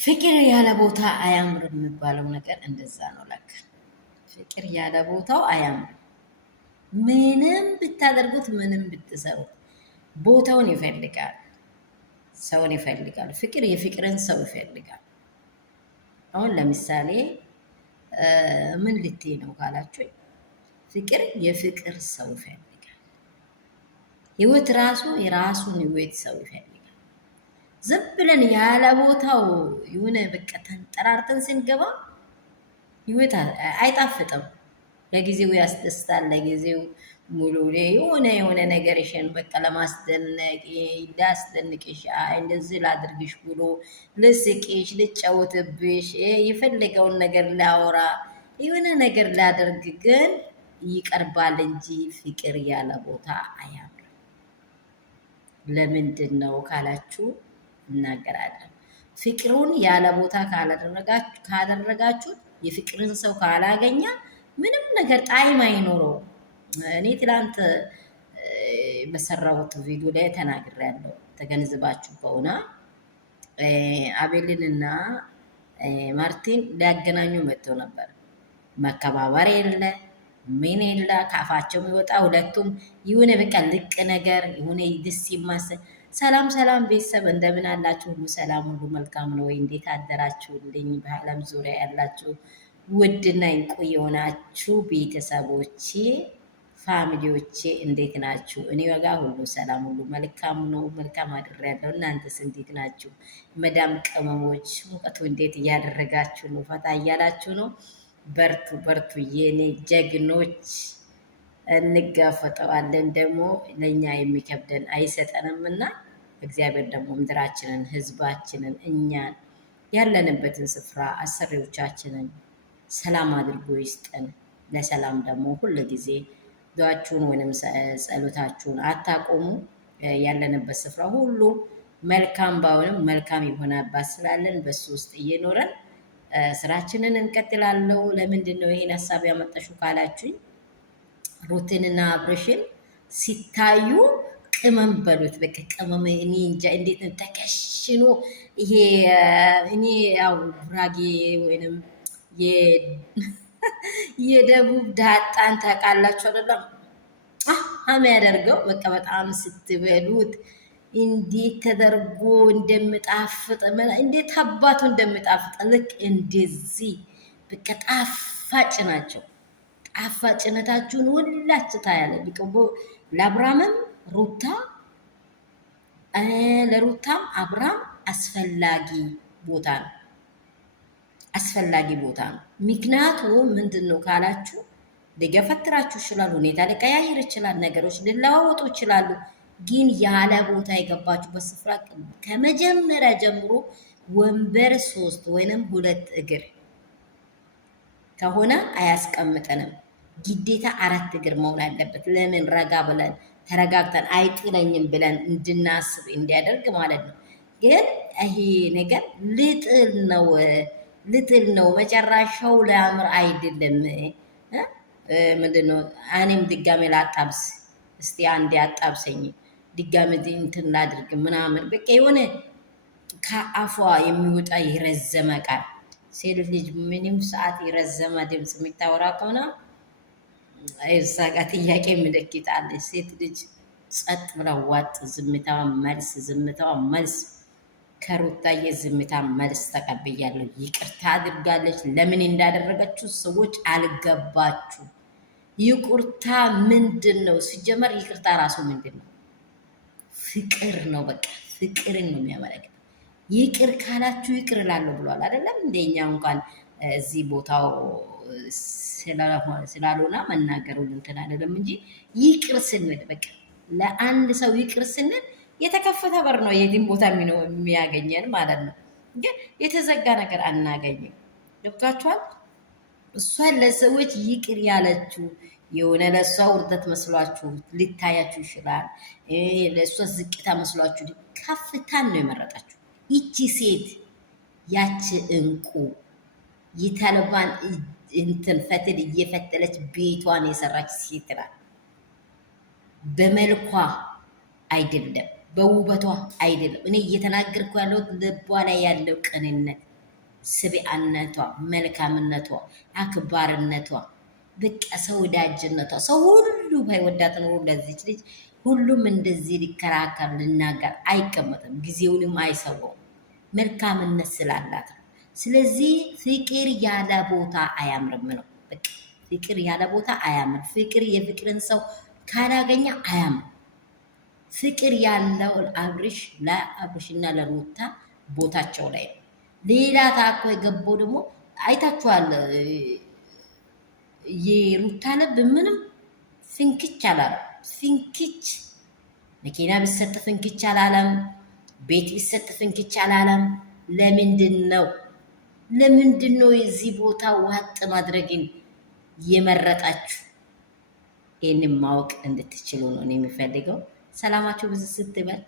ፍቅር ያለ ቦታ አያምርም የሚባለው ነገር እንደዛ ነው። ለካ ፍቅር ያለ ቦታው አያምርም። ምንም ብታደርጉት፣ ምንም ብትሰሩት ቦታውን ይፈልጋል፣ ሰውን ይፈልጋል። ፍቅር የፍቅርን ሰው ይፈልጋል። አሁን ለምሳሌ ምን ልትይ ነው ካላችሁ፣ ፍቅር የፍቅር ሰው ይፈልጋል። ህይወት ራሱ የራሱን ህይወት ሰው ይፈልጋል። ዝም ብለን ያለ ቦታው የሆነ በቃ ተንጠራርተን ስንገባ ህይወት አይጣፍጥም። ለጊዜው ያስደስታል፣ ለጊዜው ሙሉ የሆነ ነገርሽን በቃ ለማስደነቅ ሊያስደንቅሽ፣ እንደዚህ ላድርግሽ ብሎ ልስቅሽ፣ ልጫወትብሽ፣ የፈለገውን ነገር ላወራ፣ የሆነ ነገር ላደርግ ግን ይቀርባል እንጂ ፍቅር ያለ ቦታ አያምርም። ለምንድን ነው ካላችሁ እናገራለን። ፍቅሩን ያለ ቦታ ካደረጋችሁት፣ የፍቅርን ሰው ካላገኛ ምንም ነገር ጣዕም አይኖረው። እኔ ትላንት በሰራሁት ቪዲዮ ላይ ተናግሬያለሁ። ተገንዝባችሁ ከሆነ አቤልንና ማርቲን ሊያገናኙ መጥተው ነበር። መከባበር የለ ምን የለ፣ ካፋቸው የሚወጣ ሁለቱም የሆነ በቃ ልቅ ነገር የሆነ ደስ የማሰኝ። ሰላም ሰላም ቤተሰብ እንደምን አላችሁ? ሁሉ ሰላም፣ ሁሉ መልካም ነው ወይ? እንዴት አደራችሁልኝ? በዓለም ዙሪያ ያላችሁ ውድና እንቁ የሆናችሁ ቤተሰቦቼ ፋሚሊዎቼ እንዴት ናችሁ? እኔ ወጋ ሁሉ ሰላም፣ ሁሉ መልካም ነው። መልካም አድሬያለሁ። እናንተስ እንዴት ናችሁ? መዳም ቅመሞች ሙቀቱ እንዴት እያደረጋችሁ ነው? ፈታ እያላችሁ ነው? በርቱ በርቱ የኔ ጀግኖች። እንጋፈጠዋለን ደግሞ ለእኛ የሚከብደን አይሰጠንም እና እግዚአብሔር ደግሞ ምድራችንን፣ ህዝባችንን፣ እኛን ያለንበትን ስፍራ አሰሪዎቻችንን ሰላም አድርጎ ይስጠን። ለሰላም ደግሞ ሁሉ ጊዜ ዱዓችሁን ወይም ጸሎታችሁን አታቆሙ። ያለንበት ስፍራ ሁሉ መልካም ባውንም መልካም የሆነ አባት ስላለን በሱ ውስጥ እየኖረን ስራችንን እንቀጥላለው። ለምንድን ነው ይሄን ሀሳብ ያመጣሽው ካላችሁኝ፣ ሩትንና አብርሽን ሲታዩ ቅመም በሉት። በቃ ቅመም እኔ እንጃ እንዴት ተከሽኖ ይሄ እኔ ያው ጉራጌ ወይንም የደቡብ ዳጣን ታውቃላችሁ አይደለም? የሚያደርገው በቃ በጣም ስትበሉት እንዴት ተደርጎ እንደምጣፍጥ እንዴት አባቱ እንደምጣፍጥ ልክ እንደዚህ በቃ ጣፋጭ ናቸው። ጣፋጭነታችሁን ሁላችሁ ታያለ። ቢቀቦ ለአብራምም ሩታ ለሩታም አብራም አስፈላጊ ቦታ ነው። አስፈላጊ ቦታ ነው። ምክንያቱም ምንድን ነው ካላችሁ፣ ሊገፈትራችሁ ይችላል፣ ሁኔታ ሊቀያየር ይችላል፣ ነገሮች ሊለዋወጡ ይችላሉ። ግን ያለ ቦታ የገባችሁበት ስፍራ ከመጀመሪያ ጀምሮ ወንበር 3 ወይንም 2 እግር ከሆነ አያስቀምጠንም። ግዴታ 4 እግር መሆን አለበት። ለምን? ረጋ ብለን ተረጋግተን አይጥለኝም ብለን እንድናስብ እንዲያደርግ ማለት ነው። ግን ይሄ ነገር ልጥል ነው። መጨረሻው ሊያምር አይደለም። ምንድነው? እኔም ድጋሜ ላጣብስ፣ እስቲ አንዴ አጣብሰኝ፣ ድጋሜ እንትን ላድርግ ምናምን በቃ የሆነ ከአፏ የሚወጣ የረዘመ ቃል። ሴት ልጅ ምንም ሰዓት የረዘመ ድምፅ የሚታወራ ከሆነ እዛ ጋር ጥያቄ ምልክታለች። ሴት ልጅ ጸጥ ብላ ዋጥ፣ ዝምታዋ መልስ፣ ዝምታዋ መልስ። ከሩታዬ ዝምታ መልስ ተቀብያለሁ። ይቅርታ አድርጋለች። ለምን እንዳደረገችው ሰዎች አልገባችሁ። ይቅርታ ምንድን ነው? ሲጀመር ይቅርታ ራሱ ምንድን ነው? ፍቅር ነው። በቃ ፍቅርን ነው የሚያመለክት። ይቅር ካላችሁ ይቅር እላለሁ ብሏል አይደለም? እንደኛ እንኳን እዚህ ቦታው ስላልሆነ መናገሩ እንትን አይደለም እንጂ ይቅር ስንል በቃ ለአንድ ሰው ይቅር ስንል የተከፈተ በር ነው የትም ቦታ የሚያገኘን ማለት ነው። ግን የተዘጋ ነገር አናገኝም። ገብቷችኋል? እሷን ለሰዎች ይቅር ያለችው የሆነ ለእሷ ውርደት መስሏችሁ ሊታያችሁ ይችላል። ለእሷ ዝቅታ መስሏችሁ ከፍታን ነው የመረጣችሁ። ይቺ ሴት ያቺ እንቁ የተልባን እንትን ፈትል እየፈተለች ቤቷን የሰራች ሴት ናት። በመልኳ አይደለም በውበቷ አይደለም። እኔ እየተናገርኩ ያለሁት ልቧ ላይ ያለው ቅንነት፣ ስብዕናነቷ፣ መልካምነቷ፣ አክባርነቷ፣ በቃ ሰው ወዳጅነቷ። ሰው ሁሉ ባይወዳት ኖሮ ለዚች ልጅ ሁሉም እንደዚህ ሊከራከር ልናገር አይቀመጥም፣ ጊዜውንም አይሰዋውም። መልካምነት ስላላት ነው። ስለዚህ ፍቅር ያለ ቦታ አያምርም ነው በቃ። ፍቅር ያለ ቦታ አያምር። ፍቅር የፍቅርን ሰው ካላገኘ አያምር። ፍቅር ያለው አብርሽ ለአብርሽና ለሩታ ቦታቸው ላይ ነው። ሌላ ታኮ የገባው ደግሞ አይታችኋል። የሩታ ልብ ምንም ፍንክች አላለም። ፍንክች መኪና ቢሰጥ ፍንክች አላለም። ቤት ቢሰጥ ፍንክች አላለም። ለምንድን ነው ለምንድን ነው የዚህ ቦታ ዋጥ ማድረግን የመረጣችሁ? ይህንን ማወቅ እንድትችሉ ነው የሚፈልገው። ሰላማችሁ ብዙ ስትበል